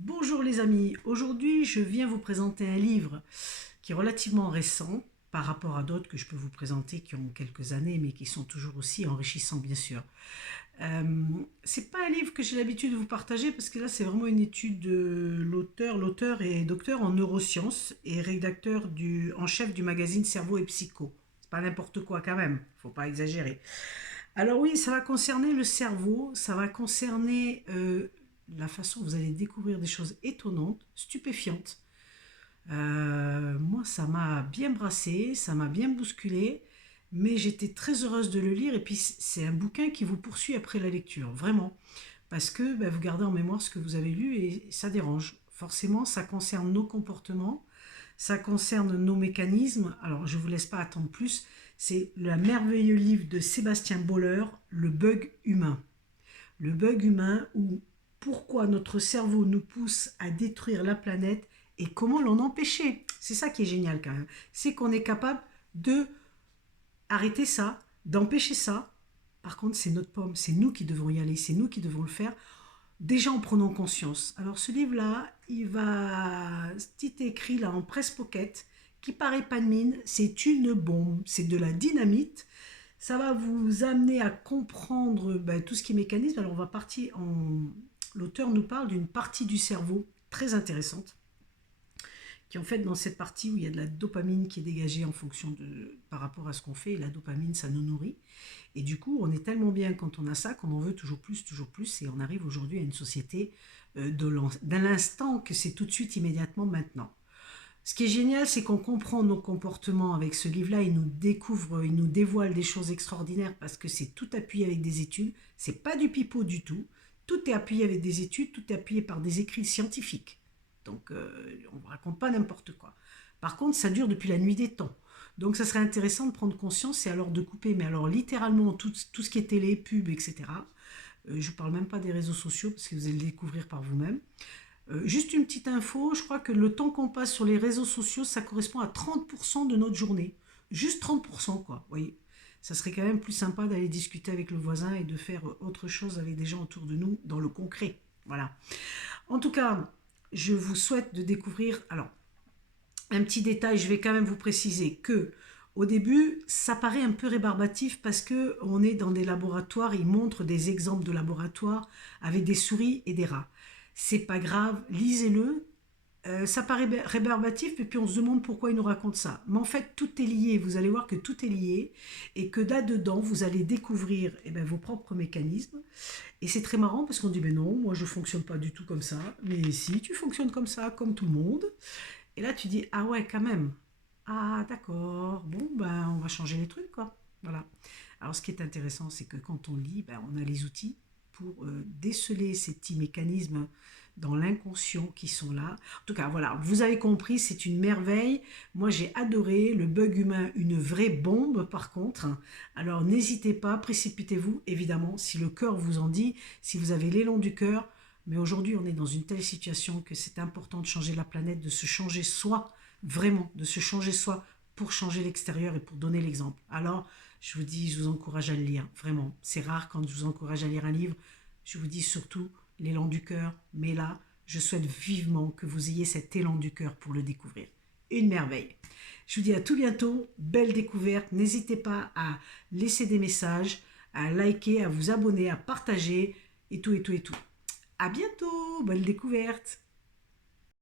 Bonjour les amis, aujourd'hui je viens vous présenter un livre qui est relativement récent par rapport à d'autres que je peux vous présenter qui ont quelques années mais qui sont toujours aussi enrichissants bien sûr. Euh, c'est pas un livre que j'ai l'habitude de vous partager parce que là c'est vraiment une étude de l'auteur. L'auteur est docteur en neurosciences et rédacteur en chef du magazine Cerveau et Psycho. C'est pas n'importe quoi quand même, faut pas exagérer. Alors oui, ça va concerner le cerveau, ça va concerner la façon dont vous allez découvrir des choses étonnantes, stupéfiantes. Moi, ça m'a bien brassé, ça m'a bien bousculé, mais j'étais très heureuse de le lire. Et puis, c'est un bouquin qui vous poursuit après la lecture, vraiment. Parce que ben, vous gardez en mémoire ce que vous avez lu et ça dérange. Forcément, ça concerne nos comportements, ça concerne nos mécanismes. Alors, je ne vous laisse pas attendre plus. C'est le merveilleux livre de Sébastien Boller, Le bug humain. Le bug humain ou pourquoi notre cerveau nous pousse à détruire la planète et comment l'en empêcher. C'est ça qui est génial quand même. C'est qu'on est capable de arrêter ça, d'empêcher ça. Par contre, c'est notre pomme, c'est nous qui devons y aller, c'est nous qui devons le faire, déjà en prenant conscience. Alors ce livre-là, il va, petit écrit là en presse pocket, qui paraît pas de mine, c'est une bombe, c'est de la dynamite. Ça va vous amener à comprendre ben, tout ce qui est mécanisme. Alors on va partir en... L'auteur nous parle d'une partie du cerveau très intéressante, qui en fait dans cette partie où il y a de la dopamine qui est dégagée en fonction de par rapport à ce qu'on fait, et la dopamine ça nous nourrit. Et du coup on est tellement bien quand on a ça qu'on en veut toujours plus, et on arrive aujourd'hui à une société d'un instant que c'est tout de suite, immédiatement, maintenant. Ce qui est génial, c'est qu'on comprend nos comportements avec ce livre-là. Il nous découvre, il nous dévoile des choses extraordinaires parce que c'est tout appuyé avec des études. C'est pas du pipeau du tout. Tout est appuyé avec des études, tout est appuyé par des écrits scientifiques. Donc, on ne raconte pas n'importe quoi. Par contre, ça dure depuis la nuit des temps. Donc, ça serait intéressant de prendre conscience et alors de couper, mais alors littéralement tout ce qui est télé, pub, etc. Je ne vous parle même pas des réseaux sociaux parce que vous allez le découvrir par vous-même. Juste une petite info, je crois que le temps qu'on passe sur les réseaux sociaux, ça correspond à 30% de notre journée. Juste 30%, quoi. Vous voyez, ça serait quand même plus sympa d'aller discuter avec le voisin et de faire autre chose avec des gens autour de nous dans le concret. Voilà. En tout cas, je vous souhaite de découvrir. Alors, un petit détail, je vais quand même vous préciser que au début, ça paraît un peu rébarbatif parce que on est dans des laboratoires, ils montrent des exemples de laboratoires avec des souris et des rats. C'est pas grave, lisez-le. Ça paraît rébarbatif et puis on se demande pourquoi ils nous racontent ça. Mais en fait, tout est lié. Vous allez voir que tout est lié et que là-dedans, vous allez découvrir eh ben, vos propres mécanismes. Et c'est très marrant parce qu'on dit, mais non, moi je fonctionne pas du tout comme ça. Mais si, tu fonctionnes comme ça, comme tout le monde. Et là, tu dis, ah ouais, quand même. Ah, d'accord. Bon, ben, on va changer les trucs, quoi. Voilà. Alors, ce qui est intéressant, c'est que quand on lit, ben, on a les outils pour déceler ces petits mécanismes dans l'inconscient qui sont là. En tout cas, voilà, vous avez compris, c'est une merveille. Moi, j'ai adoré le bug humain, une vraie bombe, par contre. Alors, n'hésitez pas, précipitez-vous, évidemment, si le cœur vous en dit, si vous avez l'élan du cœur, mais aujourd'hui, on est dans une telle situation que c'est important de changer la planète, de se changer soi, vraiment, de se changer soi pour changer l'extérieur et pour donner l'exemple. Alors, je vous dis, je vous encourage à le lire, vraiment. C'est rare quand je vous encourage à lire un livre. Je vous dis surtout l'élan du cœur, mais là, je souhaite vivement que vous ayez cet élan du cœur pour le découvrir. Une merveille. Je vous dis à tout bientôt, belle découverte. N'hésitez pas à laisser des messages, à liker, à vous abonner, à partager et tout et tout et tout. À bientôt, bonne découverte.